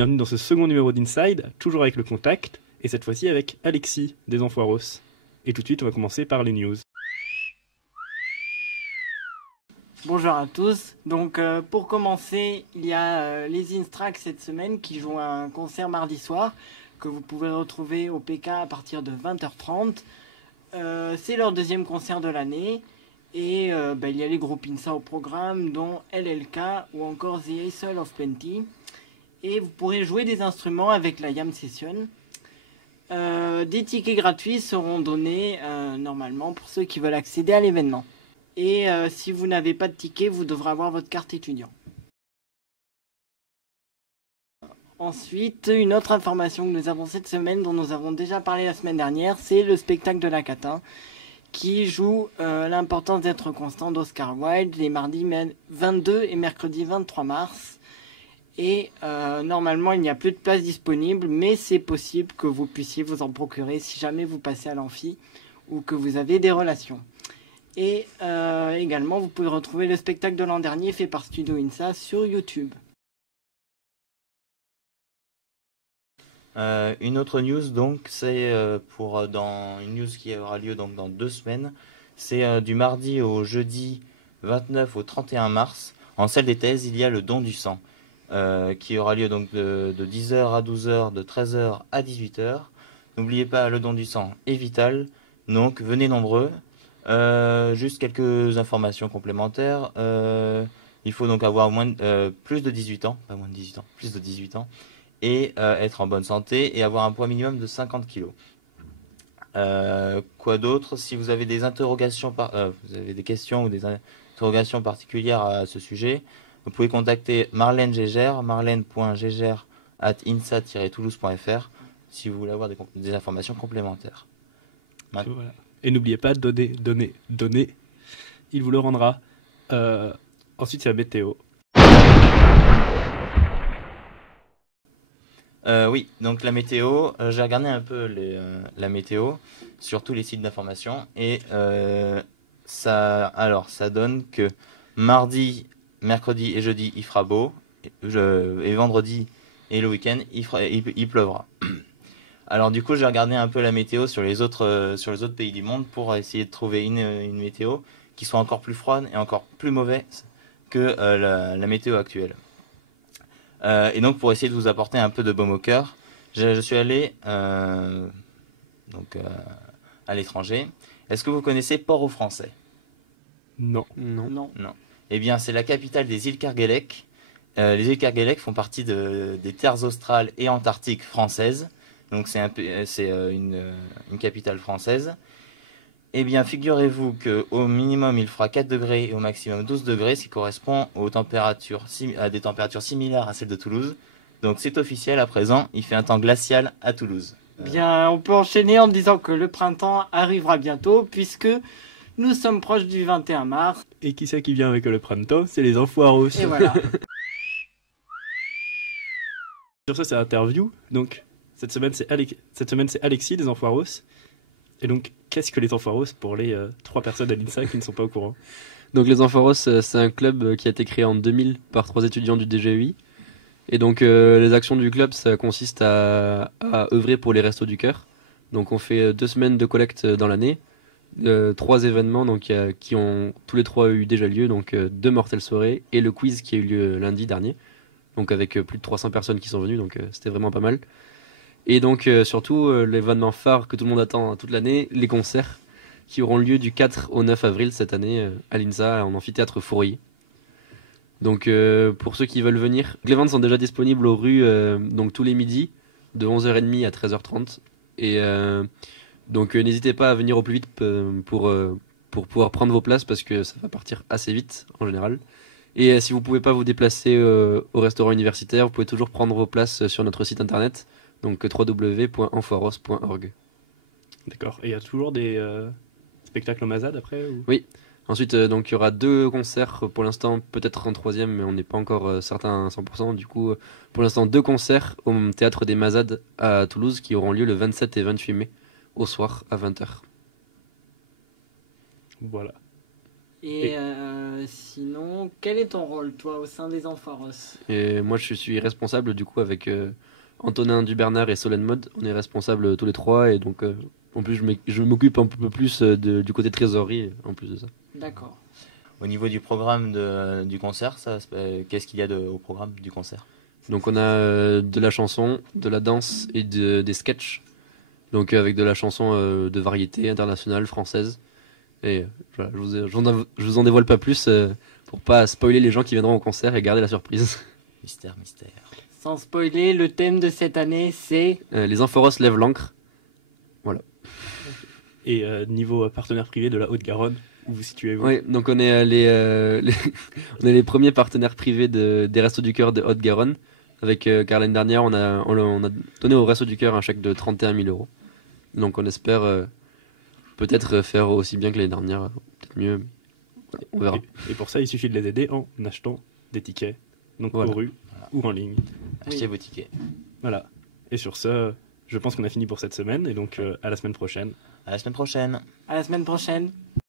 bienvenue dans ce second numéro d'Inside, toujours avec le contact, et cette fois-ci avec Alexis des Enfoiros. Et tout de suite, on va commencer par les news. Bonjour à tous. Donc pour commencer, il y a les Instrax cette semaine qui jouent un concert mardi soir que vous pouvez retrouver au PK à partir de 20h30. C'est leur deuxième concert de l'année et il y a les groupes INSA au programme dont LLK ou encore The Ace of Plenty. Et vous pourrez jouer des instruments avec la Jam Session. Des tickets gratuits seront donnés normalement pour ceux qui veulent accéder à l'événement. Et si vous n'avez pas de ticket, vous devrez avoir votre carte étudiant. Ensuite, une autre information que nous avons cette semaine, dont nous avons déjà parlé la semaine dernière, c'est le spectacle de la Catin, qui joue l'importance d'être constant d'Oscar Wilde les mardis 22 et mercredi 23 mars. Et normalement, il n'y a plus de place disponible, mais c'est possible que vous puissiez vous en procurer si jamais vous passez à l'amphi ou que vous avez des relations. Et également, vous pouvez retrouver le spectacle de l'an dernier fait par Studio INSA sur YouTube. Une autre news, donc, c'est dans une news qui aura lieu donc, dans 2 semaines. C'est du mardi au jeudi 29 au 31 mars. En salle des thèses, il y a le don du sang qui aura lieu donc de 10h à 12h, de 13h à 18h. N'oubliez pas, le don du sang est vital, donc venez nombreux. Juste quelques informations complémentaires. Il faut donc avoir plus de 18 ans, pas moins de 18 ans, plus de 18 ans, et être en bonne santé et avoir un poids minimum de 50 kg. Quoi d'autre? Si vous avez des interrogations, vous avez des questions ou des interrogations particulières à ce sujet, vous pouvez contacter Marlène Gégère, marlène.gégère@insa-toulouse.fr si vous voulez avoir des informations complémentaires. Voilà. Et n'oubliez pas, donner. Il vous le rendra. Ensuite, c'est la météo. Oui, donc la météo, j'ai regardé un peu la météo sur tous les sites d'information et ça donne que mardi, mercredi et jeudi il fera beau et vendredi et le week-end il pleuvra. Alors du coup j'ai regardé un peu la météo sur les autres pays du monde pour essayer de trouver une météo qui soit encore plus froide et encore plus mauvaise que la météo actuelle. Et donc pour essayer de vous apporter un peu de baume au cœur, je suis allé à l'étranger. Est-ce que vous connaissez Port-au-Français? Non. Eh bien c'est la capitale des îles Kerguelec. Les îles Kerguelec font partie des terres australes et antarctiques françaises. Donc c'est une capitale française. Eh bien, figurez-vous qu'au minimum, il fera 4 degrés et au maximum 12 degrés, ce qui correspond à des températures similaires à celles de Toulouse. Donc c'est officiel à présent, il fait un temps glacial à Toulouse. Bien, on peut enchaîner en disant que le printemps arrivera bientôt, puisque nous sommes proches du 21 mars. Et qui c'est qui vient avec le printemps? C'est les Enfoiros. Et voilà. Sur ça, c'est interview. Donc, cette semaine, c'est Alexis des Enfoiros. Et donc, qu'est-ce que les Enfoiros pour les 3 personnes à l'INSA qui ne sont pas au courant? Donc les Enfoiros, c'est un club qui a été créé en 2000 par 3 étudiants du DGEI. Et donc les actions du club, ça consiste à œuvrer pour les Restos du Cœur. Donc on fait 2 semaines de collecte dans l'année, 3 événements donc, qui ont tous les 3 eu déjà lieu, donc 2 mortelles soirées et le quiz qui a eu lieu lundi dernier. Donc avec plus de 300 personnes qui sont venues, donc c'était vraiment pas mal. Et donc surtout l'événement phare que tout le monde attend toute l'année, les concerts qui auront lieu du 4 au 9 avril cette année à l'INSA en amphithéâtre Fourier. Donc pour ceux qui veulent venir, les ventes sont déjà disponibles aux rues donc tous les midis de 11h30 à 13h30 et donc n'hésitez pas à venir au plus vite pour pouvoir prendre vos places parce que ça va partir assez vite en général. Et si vous pouvez pas vous déplacer au restaurant universitaire, vous pouvez toujours prendre vos places sur notre site internet, donc www.enfoiros.org. D'accord. Et il y a toujours des spectacles en Mazade après ou... Oui. Ensuite, donc il y aura 2 concerts pour l'instant, peut-être un 3e, mais on n'est pas encore certain à 100%. Du coup, pour l'instant, 2 concerts au Théâtre des Mazades à Toulouse qui auront lieu le 27 et 28 mai au soir à 20h. Voilà. Et sinon, quel est ton rôle, toi, au sein des Enfoiros? Et moi, je suis responsable du coup avec Antonin Dubernard et Solène Mode. On est responsables tous les trois et donc en plus je m'occupe un peu plus du côté trésorerie en plus de ça. D'accord. Au niveau du programme du concert, qu'est-ce qu'il y a au programme du concert? Donc on a de la chanson, de la danse et des sketchs. Donc avec de la chanson de variété internationale, française. Et voilà, je vous en dévoile pas plus pour pas spoiler les gens qui viendront au concert et garder la surprise. Mystère, mystère. Sans spoiler, le thème de cette année, c'est... Les Enforos lèvent l'ancre. Et niveau partenaire privé de la Haute-Garonne, où vous situez-vous? Oui, donc on est on est les premiers partenaires privés des Restos du Cœur de Haute-Garonne. Avec car l'année dernière, on a donné aux Restos du Cœur un chèque de 31 000 euros. Donc on espère peut-être faire aussi bien que l'année dernière, peut-être mieux. Voilà, on verra. Et pour ça, il suffit de les aider en achetant des tickets, donc Voilà. aux rues ou en ligne. Achetez vos tickets. Voilà. Et sur ce, je pense qu'on a fini pour cette semaine, et donc à la semaine prochaine. À la semaine prochaine. À la semaine prochaine.